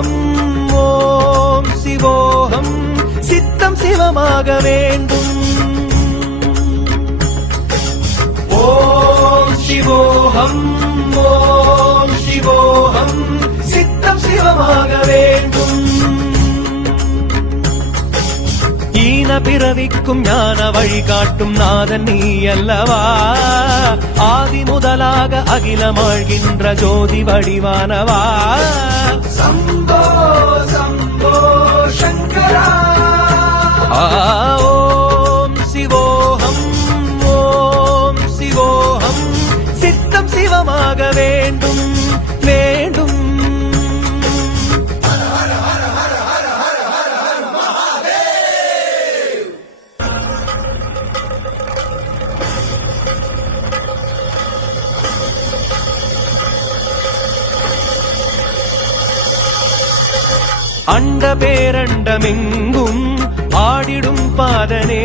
சிவோகம் ஓம் சிவோகம் சித்தம் சிவமாக வேண்டும். ஓம் சிவோகம் ஓம் சிவோகம் சித்தம் சிவமாக வேண்டும். ஈன பிறவிக்கும் ஞான வழிகாட்டும் நாதன் நீ அல்லவா, ஆதி முதலாக அகிலமாழ்கின்ற ஜோதி வடிவானவா. சம்போ சம்போ சங்கரா. ஓம் சிவோகம் ஓம் சிவோகம் சித்தம் சிவமாக வேண்டும் வேண்டும். அண்ட பேரண்டமெங்கும் ஆடிடும் பாதனே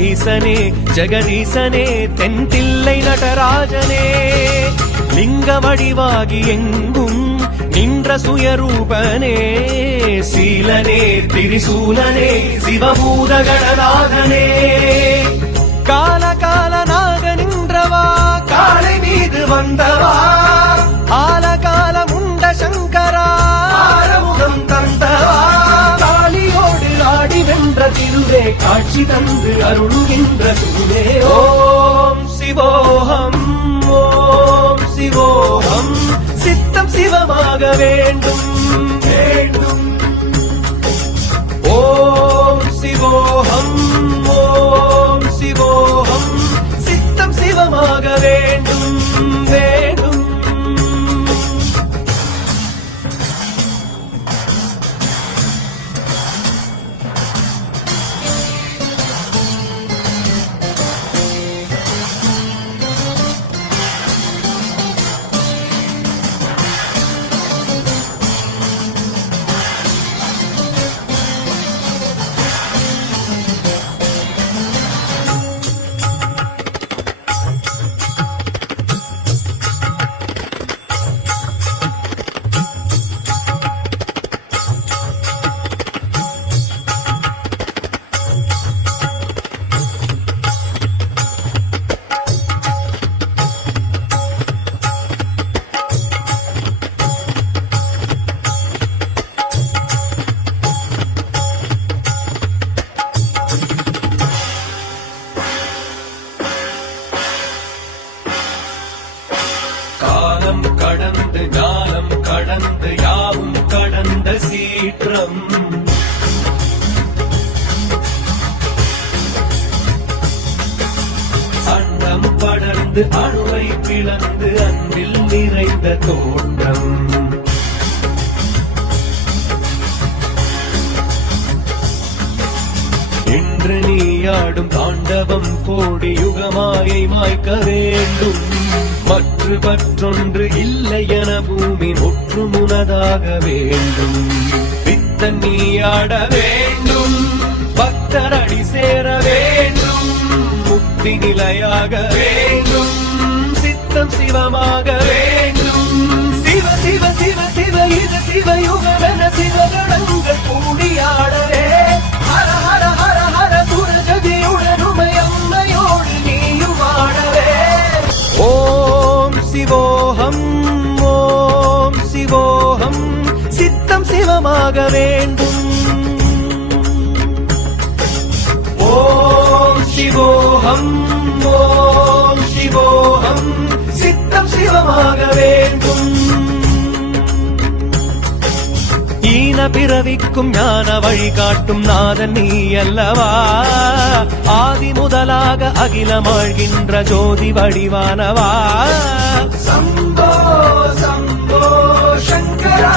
ஈசனே ஜெகதீசனே தென்தில்லை நடராஜனே. லிங்க வடிவாகி எங்கும் நின்ற சுயரூபனே சீலனே திரிசூலனே சிவபூத கணநாதனே. கால காலனாக நின்றவா காளை மீது வந்தவா, ஆலகால முண்ட சங்கரா ஆரமுகம் தந்தவா. காளியோடு ஆடி வென்ற திருவே காட்சி தந்து அருளுகின்ற சூரே. ஓம் சிவோகம் ஓம் சிவோகம் சித்தம் சிவமாக வேண்டும் வேண்டும். ஓம் சிவோகம் ஓம் சிவோகம் சித்தம் சிவமாக வேண்டும் வேண்டும். காலம் கடந்து ஞானம் கடந்து யாவும் கடந்த சீற்றம். அண்டம் படர்ந்து அணுவை பிளந்து அன்பில் நிறைந்த தோற்றம். இன்று நீயாடும் தாண்டவம் கோடி யுகமாயை மாய்க்க வேண்டும். மற்ற பற்றொன்று இல்லை என பூமி ஒற்று முனதாக வேண்டும். பித்தன் நீயாட வேண்டும், பக்தர் அடி சேர வேண்டும். முக்தி நிலையாக வேண்டும், சித்தம் சிவமாக வேண்டும். சிவ சிவ சிவ சிவ இது சிவயுகமென சிவகணங்கள் கூடியாடவே. ஹர ஹர ஹர ஹர சுரஜதியுடனுமை அம்மையோடு நீயும் ஆடவே. ஓம் சிவோகம் ஓம் சிவோகம் சித்தம் சிவமாக வேண்டும். ஓம் சிவோகம் ஓம் சிவோகம் சித்தம் சிவமாக வேண்டும். ஈன பிறவிக்கும் ஞான வழிகாட்டும் நாதன் நீ அல்லவா, ஆதி முதலாக அகிலமாழ்கின்ற ஜோதி வடிவானவா. சம்போ சம்போ சங்கரா.